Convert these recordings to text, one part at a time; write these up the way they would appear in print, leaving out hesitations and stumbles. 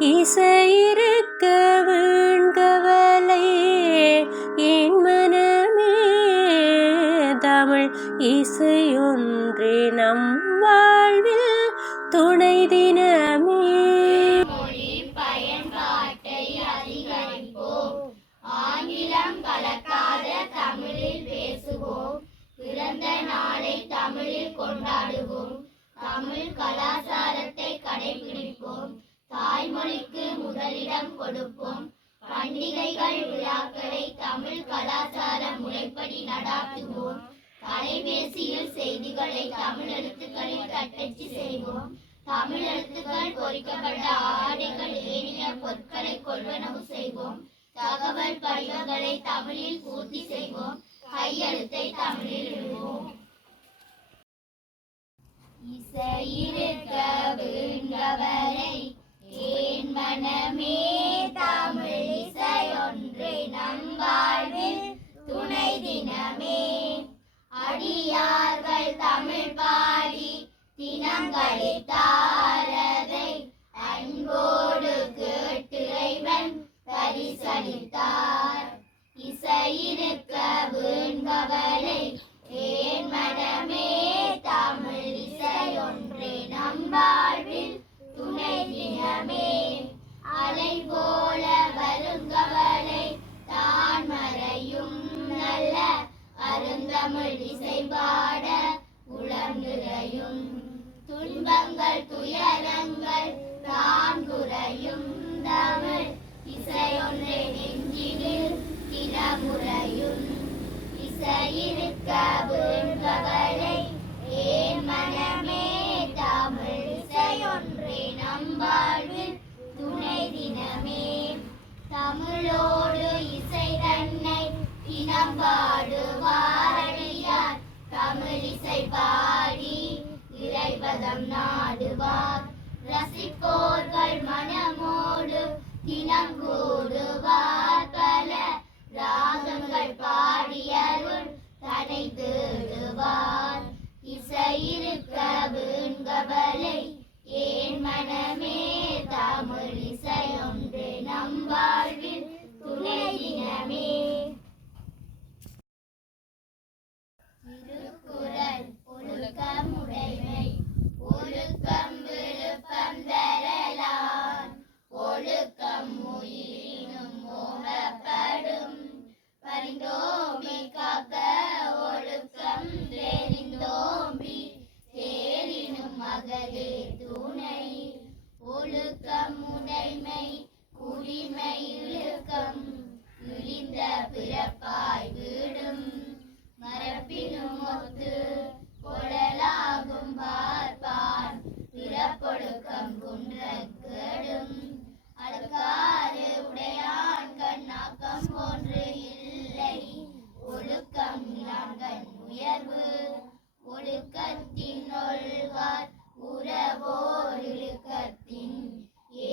இசையிருக்க வீண்கவலை என் மனமே தமிழ் இசையொன்றே நம் வாழ்வில் துணை தினமே. மொழி பயன்பாட்டை அதிகரிப்போம், ஆங்கிலம் கலக்காத தமிழில் பேசுவோம், பிறந்த நாளை தமிழில் கொண்டாடுவோம், தமிழ் கலாச்சாரத்தை கடைபிடிப்போம், தாய்மொழிக்கு முதலிடம் கொடுப்போம், பண்டிகைகள் விழாக்களை தமிழ் கலாச்சார முறைப்படி நடாத்துவோம், அலைபேசியில் செய்திகளை தமிழ் எழுத்துக்களில் தட்டச்சு செய்வோம், தமிழ் எழுத்துக்கள் பொறிக்கப்பட்ட ஆடைகள் ஏனைய பொருட்களை கொள்வனவு செய்வோம், தகவல் படிவங்களை தமிழில் பூர்த்தி செய்வோம், கையெழுத்தை தமிழில் எழுதுவோம். இசையிருக்க வீண்கவலை என் மனமே தமிழ் இசையொன்றே நம் வாழ்வில் துணை தினமே. அடியார்கள் தமிழ் பாடி தினங்களித்தாரதை அன்போடு கேட்டு இறைவன் பரிசளித்தார். இசையிருக்க வீண்கவலை என் மனமே தமிழ் இசையொன்றே நம் வாழ்வில் துணை தினமே. அலை போல வருங்கவலை தான் மறையும் நல்ல அருந்தமிழ் இசை பாட உளம் நிறையும். துன்பங்கள் துயரங்கள் தான் குறையும் தமிழ் இசையொன்றே நெஞ்சினில் தினமுறையும். இசையிருக்க வீண்கவலை என் மனமே தமிழ் இசையொன்றே நம் வாழ்வில் துணை தினமே. தமிழோடு இசை தன்னை தினம் பாடுவாரடியார், தமிழ் இசை பாடி இறைவதம் நாடுவார். ரசிப்போர்கள் மனமோடு தினம் கூடுவார், பல ராகங்கள் பாடியருள் தனை தேடுவார். இசையிருக்க வீண்கவலை என் மனமே தமிழ் இசையொன்றே நம் வாழ்வில் துணை தினமே. திருக்குறள் ஒழுக்கமுடைமை ஒழுக்கம் விழுப்பம் தரலான், ஒழுக்கம் உயிரினும் ஓம்பப்படும், பரிந்தோம்பி காக்க ஒழுக்கம் தெரிந்தோம்பி தேரினும் மகளே துணை. ஒழுக்கமுடைமை குடிமை இழுக்கம் இழிந்த பிறப்பாய் வீடும், மரப்பினும் ஒத்து கொடலாகும் பார்ப்பான் பிறப்பொழுக்கம் குன்ற கேடும். அழுக்காறு உடையான் கண்ணாக்கம் போன்று இல்லை, ஒழுக்கம் நான்கண் உயர்வு. ஒழுக்கத்தின் ஒழுகார் உறவோர் இழுக்கத்தின்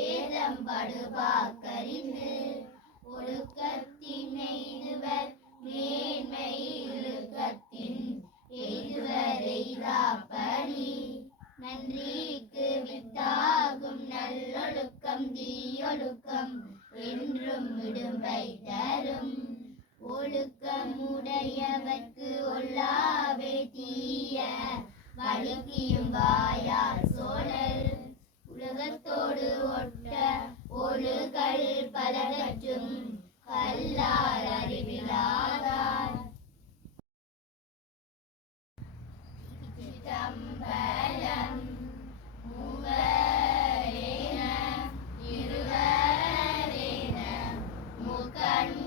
ஏதம் படுவாக்கறிந்து, ஒழுக்கத்தின் எய்துவர் மேன்மை இழுக்கத்தின் எய்துவர் எய்தாப்பணி. நன்றிக்கு வித்தாகும் நல்லொழுக்கம் தீயொழுக்கம் என்றும் இடும்பை தரும், ஒழுக்கமுடையவர்க்கு ஒல்லாவே தீய வழுக்கியும் வாயார் சோழல். உலகத்தோடு ஒட்ட ஒழுகல் பலகற்றும் கல்லார் அறிவிலாதார். சிதம்பரம் மூவரேன இருவரேன முகன்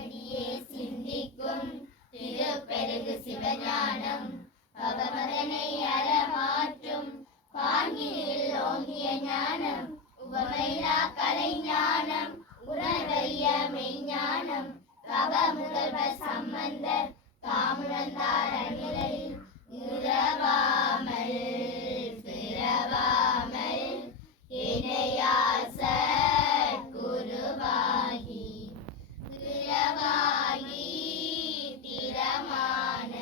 அடியே சிந்திக்கும் திருப்பெருகு சிவஞானம் பவமதனை அறமாற்றும் பாங்கினில் ஓங்கிய ஞானம் உவமையா கலைஞானம் உணர்வைய மெய்ஞானம் தவ முதல்வர் சம்பந்தர் தாமுழந்தார் அந்நிலையில் உறவாமல் பிறவாமல் இணையாச குருவாகி திறவாகி திறமான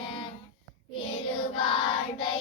பெருவாழ்வை